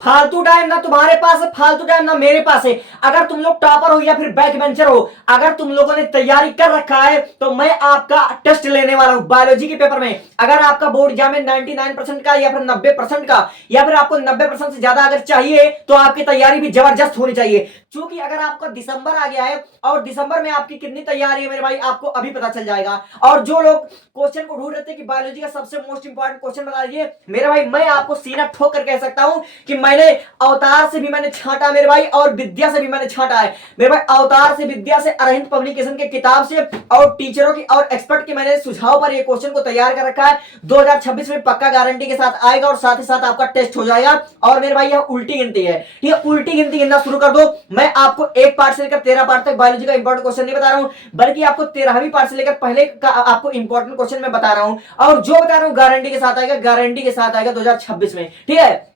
फालतू टाइम ना तुम्हारे पास है, फालतू टाइम ना मेरे पास है। अगर तुम लोग टॉपर हो या फिर बैक बेंचर हो, अगर तुम लोगों ने तैयारी कर रखा है तो मैं आपका टेस्ट लेने वाला हूं बायोलॉजी के पेपर में। अगर आपका बोर्ड एग्जाम में 99% का या फिर 90% का या फिर आपको 90% से ज्यादा अगर चाहिए तो आपकी तैयारी भी जबरदस्त होनी चाहिए। क्योंकि अगर आपका दिसंबर आ गया है और दिसंबर में आपकी कितनी तैयारी है मेरे भाई, आपको अभी पता चल जाएगा। और जो लोग क्वेश्चन को ढूंढ रहे थे कि बायोलॉजी का सबसे मोस्ट इंपॉर्टेंट क्वेश्चन बता दीजिए मेरे भाई, मैं आपको सीना ठोक कर कह सकता हूं कि मैंने अवतार से भी मैंने छांटा मेरे भाई, और विद्या से भी मैंने छांटा है मेरे भाई। अवतार से, विद्या से, अरहिंद पब्लिकेशन के किताब से और टीचरों की और एक्सपर्ट के मैंने सुझाव पर ये क्वेश्चन को तैयार कर रखा है। 2026 में पक्का गारंटी के साथ आएगा और साथ ही साथ आपका टेस्ट हो जाएगा। और मेरे भाई यह उल्टी गिनती है, ठीक है, उल्टी गिनती गिनना शुरू कर दो। मैं आपको 1 पार्ट से लेकर 13 पार्ट तक बायोलॉजी का इंपॉर्टेंट क्वेश्चन नहीं बता रहा हूं, बल्कि आपको 13वीं पार्ट से लेकर पहले का आपको इंपॉर्टेंट क्वेश्चन मैं बता रहा हूं। और जो बता रहा हूं गारंटी के साथ आएगा, गारंटी के साथ आएगा 2026 में, ठीक है।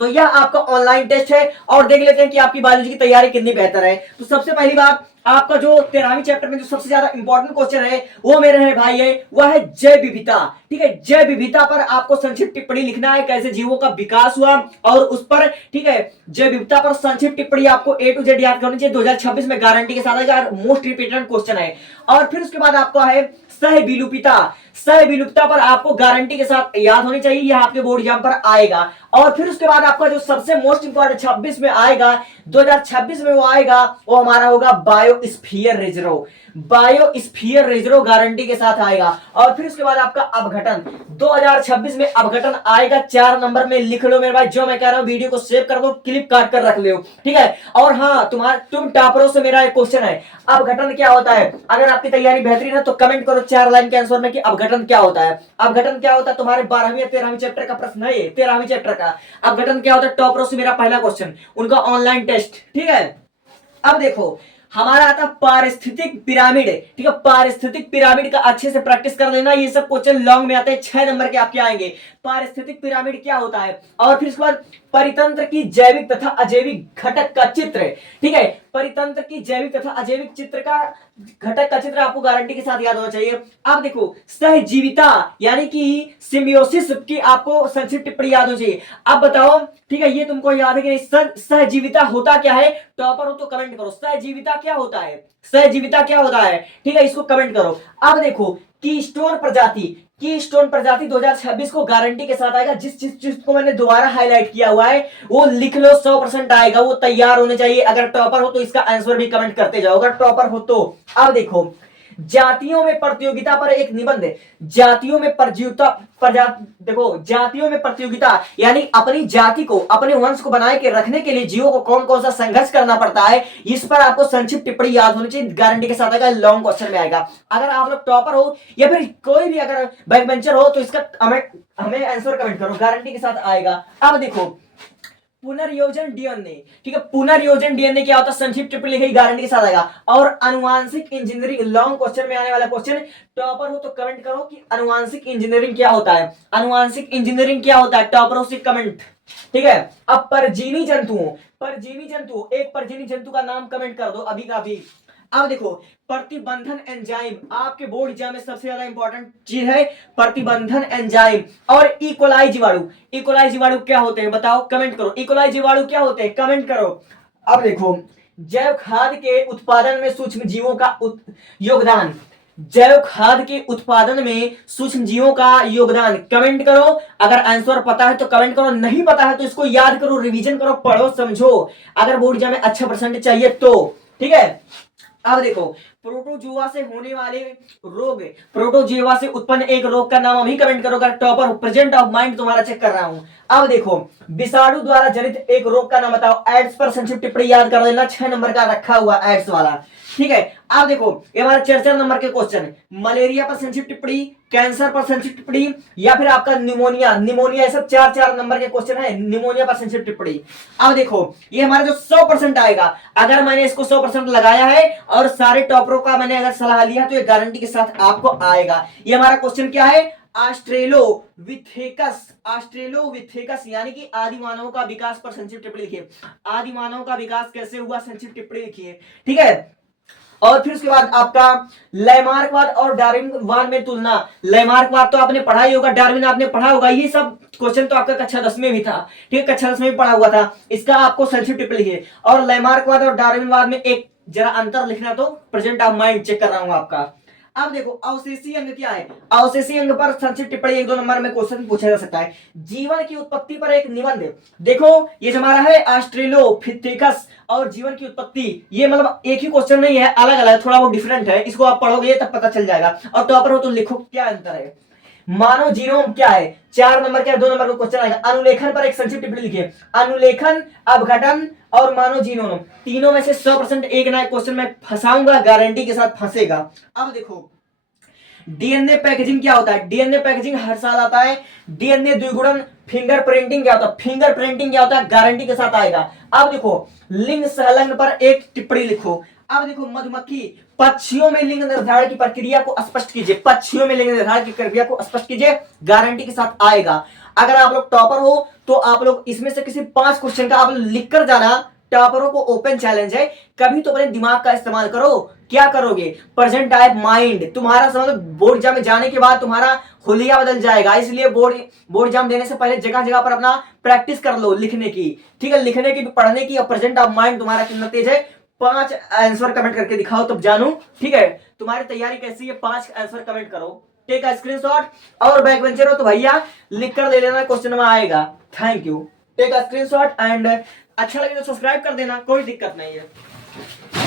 तो यह आपका ऑनलाइन टेस्ट है और देख लेते हैं कि आपकी बायोलॉजी की तैयारी कितनी बेहतर है। तो सबसे पहली बात, आपका जो 13वीं चैप्टर में जो सबसे ज्यादा इंपॉर्टेंट क्वेश्चन है वो मेरे है भाई है, वह है जैव विविधता, ठीक है। जैव विविधता पर आपको संक्षिप्त टिप्पणी लिखना है, कैसे जीवों का विकास हुआ और उस पर, ठीक है, जैव विविधता पर संक्षिप्त टिप्पणी आपको A to Z याद करनी चाहिए। 2026 में गारंटी के साथ आएगा, मोस्ट रिपीटेड क्वेश्चन है। और फिर उसके बाद आपका है सह विलुपिता। सह विलुप्तता पर आपको गारंटी के साथ याद होनी चाहिए, यह आपके बोर्ड एग्जाम पर आएगा। और फिर उसके बाद आपका जो सबसे मोस्ट इंपॉर्टेंट 26 में आएगा, 2026 में वो आएगा, वो हमारा होगा biosphere reserve. Biosphere reserve guarantee के साथ आएगा। और फिर उसके बाद आपका अपघटन, 2026 में अपघटन आएगा। 4 नंबर में लिख लो मेरे भाई, जो मैं कह रहा हूं वीडियो को सेव कर दो, क्लिप काट कर रख लो, ठीक है। और हाँ, तुम टॉपरों से मेरा एक क्वेश्चन है, अपघटन क्या होता है? अगर आपकी तैयारी बेहतरीन है तो कमेंट करो 4 लाइन के आंसर में कि अपघटन क्या होता है। अपघटन क्या होता है? तुम्हारे 12वीं या 13वीं चैप्टर का प्रश्न है ये, 13वीं चैप्टर का अपघटन क्या होता है। टॉपरों से मेरा पहला क्वेश्चन, उनका ऑनलाइन टेस्ट, ठीक है। अब देखो, हमारा आता पारिस्थितिक पिरामिड, ठीक है। पारिस्थितिक पिरामिड का अच्छे से प्रैक्टिस कर लेना, ये सब क्वेश्चन लॉन्ग में आते हैं, 6 नंबर के आपके आएंगे। पारिस्थितिक पिरामिड क्या होता है? और फिर इसके बाद परितंत्र की जैविक तथा अजैविक घटक का चित्र, ठीक है। परितंत्र की जैविक तथा अजैविक चित्र का घटक का चित्र आपको गारंटी के साथ याद होना चाहिए। अब देखो, सहजीविता यानी कि सिम्बियोसिस की आपको संक्षिप्त टिप्पणी याद होनी चाहिए। अब बताओ, ठीक है, ये तुमको याद है कि नहीं? सहजीविता होता क्या है? टॉपर हो तो कमेंट करो, सहजीविता क्या होता है? सहजीविता क्या होता है, ठीक है, इसको कमेंट करो। अब देखो, कीस्टोन प्रजाति, कीस्टोन प्रजाति 2026 को गारंटी के साथ आएगा। जिस चीज को मैंने दोबारा हाईलाइट किया हुआ है वो लिख लो, 100% आएगा, वो तैयार होने चाहिए। अगर टॉपर हो तो इसका आंसर भी कमेंट करते जाओ, अगर टॉपर हो तो। अब देखो, जातियों में प्रतियोगिता पर एक निबंध, जातियों में देखो, जातियों में प्रतियोगिता यानी अपनी जाति को, अपने वंश को बनाए के रखने के लिए जीवों को कौन कौन सा संघर्ष करना पड़ता है, इस पर आपको संक्षिप्त टिप्पणी याद होनी चाहिए, गारंटी के साथ आएगा, लॉन्ग क्वेश्चन में आएगा। अगर आप लोग टॉपर हो या फिर कोई भी अगर बैक बेंचर हो तो इसका हमें आंसर कमेंट करो, गारंटी के साथ आएगा। अब देखो, पुनर्योजन डीएनए, ठीक है, पुनर्योजन डीएनए क्या होता है? संक्षिप्त टिप्पणी लिखेगी, गारंटी के साथ आएगा। और अनुवांशिक इंजीनियरिंग, लॉन्ग क्वेश्चन में आने वाला क्वेश्चन, टॉपर हो तो कमेंट करो कि अनुवांशिक इंजीनियरिंग क्या होता है। अनुवांशिक इंजीनियरिंग क्या होता है? टॉपर हो से कमेंट, ठीक है। अब परजीवी जंतुओं, परजीवी जंतु, एक परजीवी जंतु का नाम कमेंट कर दो अभी का अभी। अब देखो, प्रतिबंधन एंजाइम, आपके बोर्ड एग्जाम में सबसे ज्यादा इंपॉर्टेंट चीज है प्रतिबंधन एंजाइम। और इकोलाई जीवाणु, इकोलाई जीवाणु क्या होते हैं बताओ, कमेंट करो, इकोलाई जीवाणु क्या होते हैं, कमेंट करो। अब देखो, जैव खाद के उत्पादन में सूक्ष्म जीवों का योगदान, जैव खाद के उत्पादन में सूक्ष्म जीवों का योगदान, कमेंट करो। अगर आंसर पता है तो कमेंट करो, नहीं पता है तो इसको याद करो, रिवीजन करो, पढ़ो, समझो, अगर बोर्ड एग्जाम में अच्छा परसेंट चाहिए तो, ठीक है। अब देखो, प्रोटोजुआ से होने वाले रोग, प्रोटोजुआ से उत्पन्न एक रोग का नाम अभी कमेंट करो, अगर टॉपर प्रेजेंट ऑफ माइंड तुम्हारा चेक कर रहा हूं। अब देखो, विषाणु द्वारा जनित एक रोग का नाम बताओ, एड्स पर संक्षिप्त टिप्पणी याद कर लेना, 6 नंबर का रखा हुआ एड्स वाला, ठीक है। अब देखो, ये हमारा 4 नंबर के क्वेश्चन, मलेरिया पर संक्षिप्त टिप्पणी, कैंसर पर संक्षिप्त टिप्पणी, या फिर आपका निमोनिया, निमोनिया, ये सब 4 नंबर के क्वेश्चन है, निमोनिया पर संक्षिप्त टिप्पणी। अब देखो, ये हमारा जो 100% आएगा, अगर मैंने इसको 100% लगाया है और सारे टॉपरों का मैंने अगर सलाह लिया तो ये गारंटी के साथ आपको आएगा। ये हमारा क्वेश्चन क्या है? ऑस्ट्रेलोविथेकस, ऑस्ट्रेलोविथेकस यानी कि आदि मानव का विकास पर संक्षिप्त टिप्पणी लिखिए। आदि मानव का विकास कैसे हुआ, संक्षिप्त टिप्पणी लिखिए, ठीक है। और फिर उसके बाद आपका लैमार्कवाद और डार्विनवाद में तुलना। लैमार्कवाद तो आपने पढ़ा ही होगा, डार्विन आपने पढ़ा होगा, ये सब क्वेश्चन तो आपका कक्षा 10 में भी था, ठीक है, कक्षा 10 में भी पढ़ा हुआ था, इसका आपको संक्षिप्त टिप्पणी है। और लैमार्कवाद और डार्विनवाद में एक जरा अंतर लिखना, तो प्रेजेंट ऑफ माइंड चेक कर रहा हूं आपका। अब देखो अवशेषीय अंग क्या है, अवशेषीय अंग पर संक्षिप्त टिप्पणी 1-2 नंबर में क्वेश्चन पूछा जा सकता है। जीवन की उत्पत्ति पर एक निबंध। देखो ये जो हमारा है ऑस्ट्रेलोपिथेकस और जीवन की उत्पत्ति, ये मतलब एक ही क्वेश्चन नहीं है, अलग अलग थोड़ा वो डिफरेंट है, इसको आप पढ़ोगे तब पता चल जाएगा। और टॉपर हो तो लिखो क्या अंतर है। मानव जीनोम क्या है, 4 नंबर का 2 नंबर का क्वेश्चन आएगा। अनुलेखन पर एक संक्षिप्त टिप्पणी लिखिए। अनुलेखन, अपघटन और मानव जीनोम, तीनों में से 100% एक ना एक क्वेश्चन मैं फंसाऊंगा, गारंटी के साथ फंसेगा। अब देखो डीएनए पैकेजिंग क्या होता है, डीएनए पैकेजिंग हर साल आता है। डीएनए द्विगुणन, फिंगरप्रिंटिंग क्या होता है, फिंगरप्रिंटिंग क्या होता है, गारंटी के साथ आएगा। अब देखो लिंग सहलग्न पर एक टिप्पणी लिखो। अब देखो मधुमक्खी, पक्षियों में लिंग निर्धारण की प्रक्रिया को स्पष्ट कीजिए, पक्षियों में लिंग निर्धारण की प्रक्रिया को स्पष्ट कीजिए, गारंटी के साथ आएगा। अगर आप लोग टॉपर हो तो आप लोग इसमें से किसी 5 क्वेश्चन का आप लिख कर जाना, टॉपरों को ओपन चैलेंज है, कभी तो अपने दिमाग का इस्तेमाल करो। क्या करोगे, प्रेजेंट टाइप माइंड तुम्हारा समझ, बोर्ड एग्जाम में जाने के बाद तुम्हारा हुलिया बदल जाएगा, इसलिए बोर्ड एग्जाम देने से पहले जगह जगह पर अपना प्रैक्टिस कर लो लिखने की, ठीक है, लिखने की, पढ़ने की। और प्रेजेंट ऑफ माइंड तुम्हारा कितना तेज है, 5 आंसर कमेंट करके दिखाओ तब जानू, ठीक है, तुम्हारी तैयारी कैसी है, 5 आंसर कमेंट करो, टेक अ स्क्रीनशॉट। और बैक बेंचर हो तो भैया लिख कर ले लेना, क्वेश्चन में आएगा। Thank you, take a screenshot and अच्छा लगे तो सब्सक्राइब कर देना, कोई दिक्कत नहीं है।